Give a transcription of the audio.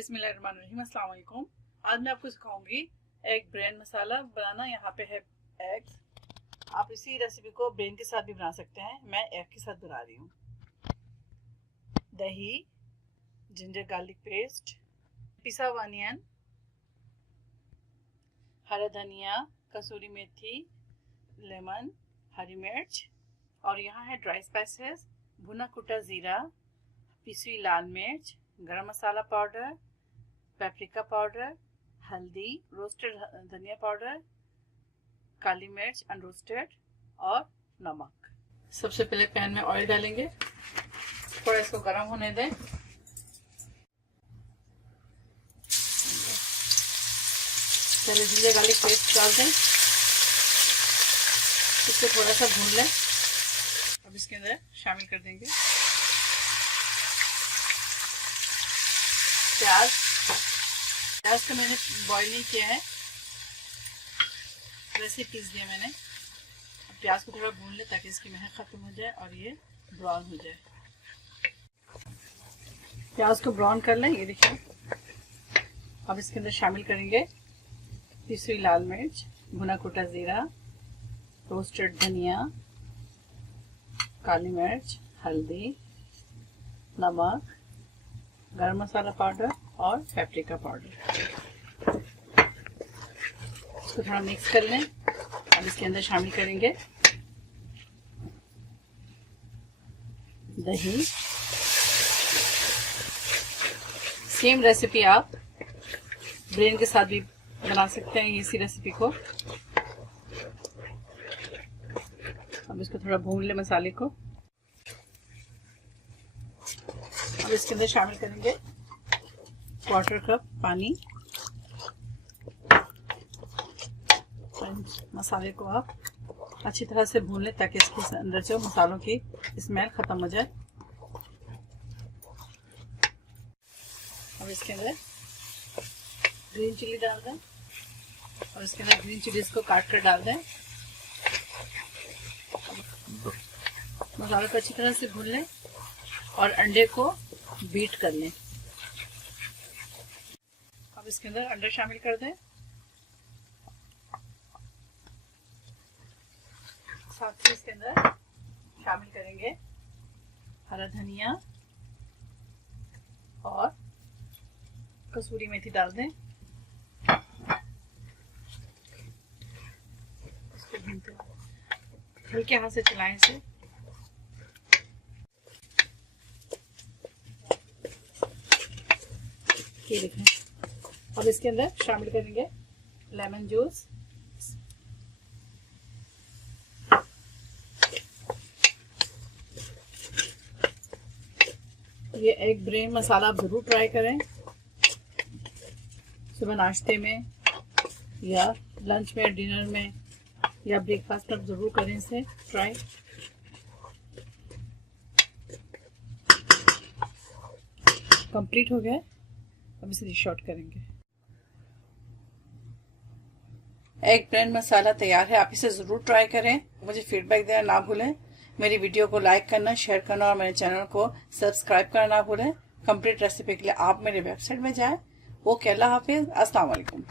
बिस्मिल्लाहिर्रहमानिर्रहीम, अस्सलाम वालेकुम। आज मैं आपको सिखाऊंगी एग ब्रेन मसाला बनाना। यहाँ पे है एग्स। आप इसी रेसिपी को ब्रेन के साथ भी बना सकते हैं, मैं एग के साथ बना रही हूँ। दही, जिंजर गार्लिक पेस्ट, पिसा हुआ अनियन, हरा धनिया, कसूरी मेथी, लेमन, हरी मिर्च और यहाँ है ड्राई स्पाइसेस, भुना कुटा ज़ीरा, पिसी हुई लाल मिर्च, गरम मसाला पाउडर, पेपरिका पाउडर, हल्दी, रोस्टेड धनिया पाउडर, काली मिर्च अनरोस्टेड और नमक। सबसे पहले पैन में ऑयल डालेंगे, थोड़ा इसको गर्म होने दें। पहले जिंजर गार्लिक पेस्ट डाल दें, इसको थोड़ा सा भून लें। अब इसके अंदर शामिल कर देंगे प्याज। प्याज को मैंने बॉईल नहीं किया है, वैसे पीस दिया मैंने। अब प्याज को थोड़ा भून ले ताकि इसकी महक खत्म हो जाए और ये ब्राउन हो जाए। प्याज को ब्राउन कर लें, ये देखिए। अब इसके अंदर शामिल करेंगे पिसी हुई लाल मिर्च, भुना कुटा जीरा, रोस्टेड धनिया, काली मिर्च, हल्दी, नमक, गरम मसाला पाउडर और पेपरिका पाउडर। इसको थोड़ा मिक्स कर लें। अब इसके अंदर शामिल करेंगे दही। सेम रेसिपी आप ब्रेन के साथ भी बना सकते हैं इसी रेसिपी को। अब इसको थोड़ा भून ले मसाले को। अब इसके अंदर शामिल करेंगे 1/4 कप पानी। मसाले को आप अच्छी तरह से भून लें ताकि इसके अंदर जो मसालों की स्मेल खत्म हो जाए। अब इसके अंदर ग्रीन चिली डाल दें और इसके अंदर ग्रीन चिलीज को काट कर डाल दें। मसालों को अच्छी तरह से भून लें और अंडे को बीट कर लें। अब इसके अंदर अंडा शामिल कर दें। साथ ही इसके अंदर शामिल करेंगे हरा धनिया और कसूरी मेथी डाल दें। इसको भूनते हल्के हाथ से चलाएं इसे। ये देखें। अब इसके अंदर शामिल करेंगे लेमन जूस, ये एग ब्रेन मसाला आप जरूर ट्राई करें। सुबह नाश्ते में या लंच में, डिनर में या ब्रेकफास्ट में जरूर करें इसे ट्राई। कंप्लीट हो गया। अब इसे डिश आउट करेंगे। एग ब्रेन मसाला तैयार है, आप इसे जरूर ट्राई करें। मुझे फीडबैक देना ना भूलें। मेरी वीडियो को लाइक करना, शेयर करना और मेरे चैनल को सब्सक्राइब करना ना भूलें। कंप्लीट रेसिपी के लिए आप मेरे वेबसाइट में जाएं। ओके, अल्लाह हाफिज, अस्सलाम वालेकुम।